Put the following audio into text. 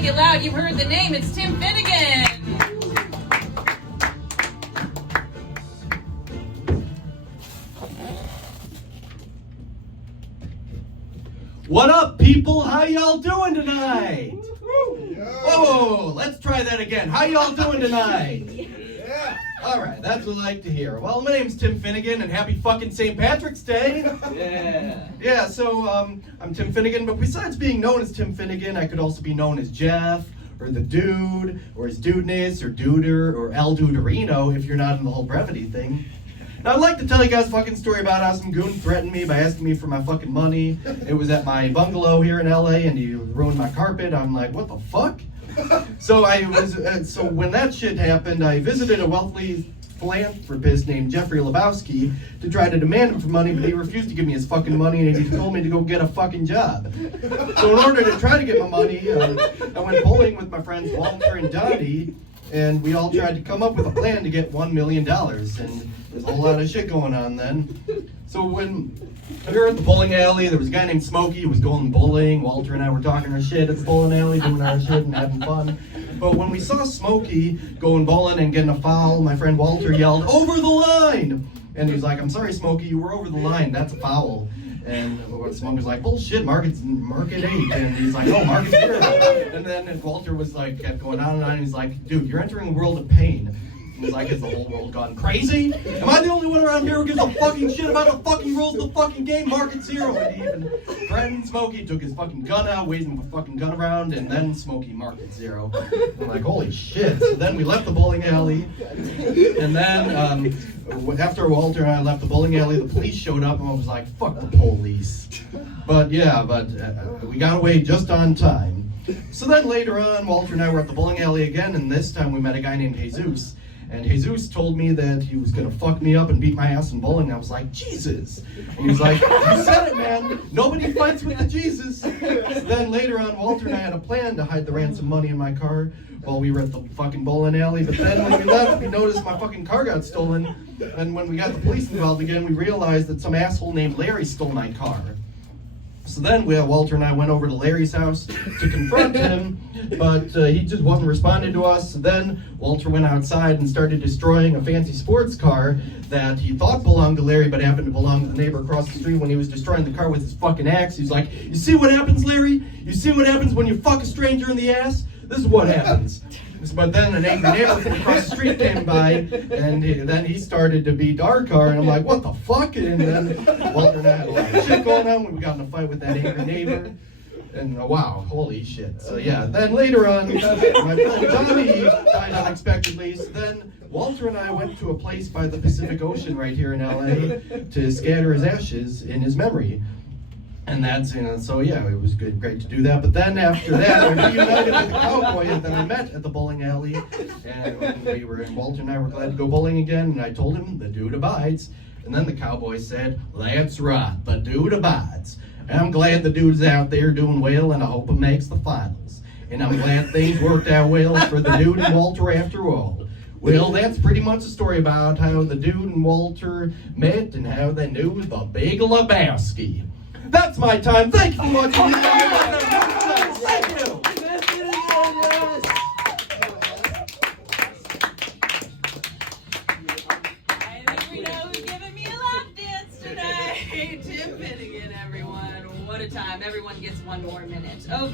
make it loud. You've heard the name. It's Tim Finnegan. What up, people? How y'all doing tonight? Whoa, let's try that again. How y'all doing tonight? Yeah. All right, that's what I like to hear. Well, my name's Tim Finnegan, and happy fucking St. Patrick's Day. Yeah, so I'm Tim Finnegan, but besides being known as Tim Finnegan, I could also be known as Jeff, or the Dude, or his Dudeness, or Duder, or El Duderino, if you're not in the whole brevity thing. Now, I'd like to tell you guys a fucking story about how some goon threatened me by asking me for my fucking money. It was at my bungalow here in LA, and he ruined my carpet. I'm like, what the fuck? So when that shit happened, I visited a wealthy philanthropist named Jeffrey Lebowski to try to demand him for money, but he refused to give me his fucking money, and he told me to go get a fucking job. So in order to try to get my money, I went bowling with my friends Walter and Dottie, and we all tried to come up with a plan to get $1 million, and there's a whole lot of shit going on then. So when we were at the bowling alley, there was a guy named Smokey who was going bowling. Walter and I were talking our shit at the bowling alley, doing our shit and having fun. But when we saw Smokey going bowling and getting a foul, my friend Walter yelled, "Over the line!" And he was like, "I'm sorry, Smokey, you were over the line. That's a foul." And Smokey was like, "Bullshit, market 8." And he's like, "Oh, market 0." And then Walter was like, kept going on and on. And he's like, "Dude, you're entering a world of pain." He's like, "Has the whole world gone crazy? Am I the only one around here who gives a fucking shit about the fucking rules of the fucking game? Market 0." And he even threatened Smokey, took his fucking gun out, waving the fucking gun around, and then Smokey market 0. I'm like, holy shit. So then we left the bowling alley, and then after Walter and I left the bowling alley, the police showed up, and I was like, fuck the police. But we got away just on time. So then later on, Walter and I were at the bowling alley again, and this time we met a guy named Jesus. And Jesus told me that he was gonna fuck me up and beat my ass in bowling. I was like, Jesus. And he was like, you said it, man. Nobody fights with the Jesus. So then later on, Walter and I had a plan to hide the ransom money in my car while we were at the fucking bowling alley. But then when we left, we noticed my fucking car got stolen. And when we got the police involved again, we realized that some asshole named Larry stole my car. So then Walter and I went over to Larry's house to confront him, but he just wasn't responding to us. So then Walter went outside and started destroying a fancy sports car that he thought belonged to Larry, but happened to belong to the neighbor across the street. When he was destroying the car with his fucking axe, he was like, "You see what happens, Larry? You see what happens when you fuck a stranger in the ass? This is what happens." But then an angry neighbor from across the street came by, and then he started to beat our car, and I'm like, what the fuck? And then Walter and I had a lot of shit going on when we got in a fight with that angry neighbor. And wow, holy shit. So yeah, then later on, my friend Johnny died unexpectedly. So then Walter and I went to a place by the Pacific Ocean right here in LA to scatter his ashes in his memory. And that's, so yeah, it was great to do that. But then after that, I reunited with the cowboy that I met at the bowling alley. And when Walter and I were glad to go bowling again, and I told him, the dude abides. And then the cowboy said, "That's right, the dude abides. And I'm glad the dude's out there doing well, and I hope it makes the finals. And I'm glad things worked out well for the dude and Walter after all." Well, that's pretty much the story about how the dude and Walter met and how they knew the Big Lebowski. That's my time. Thank you for watching.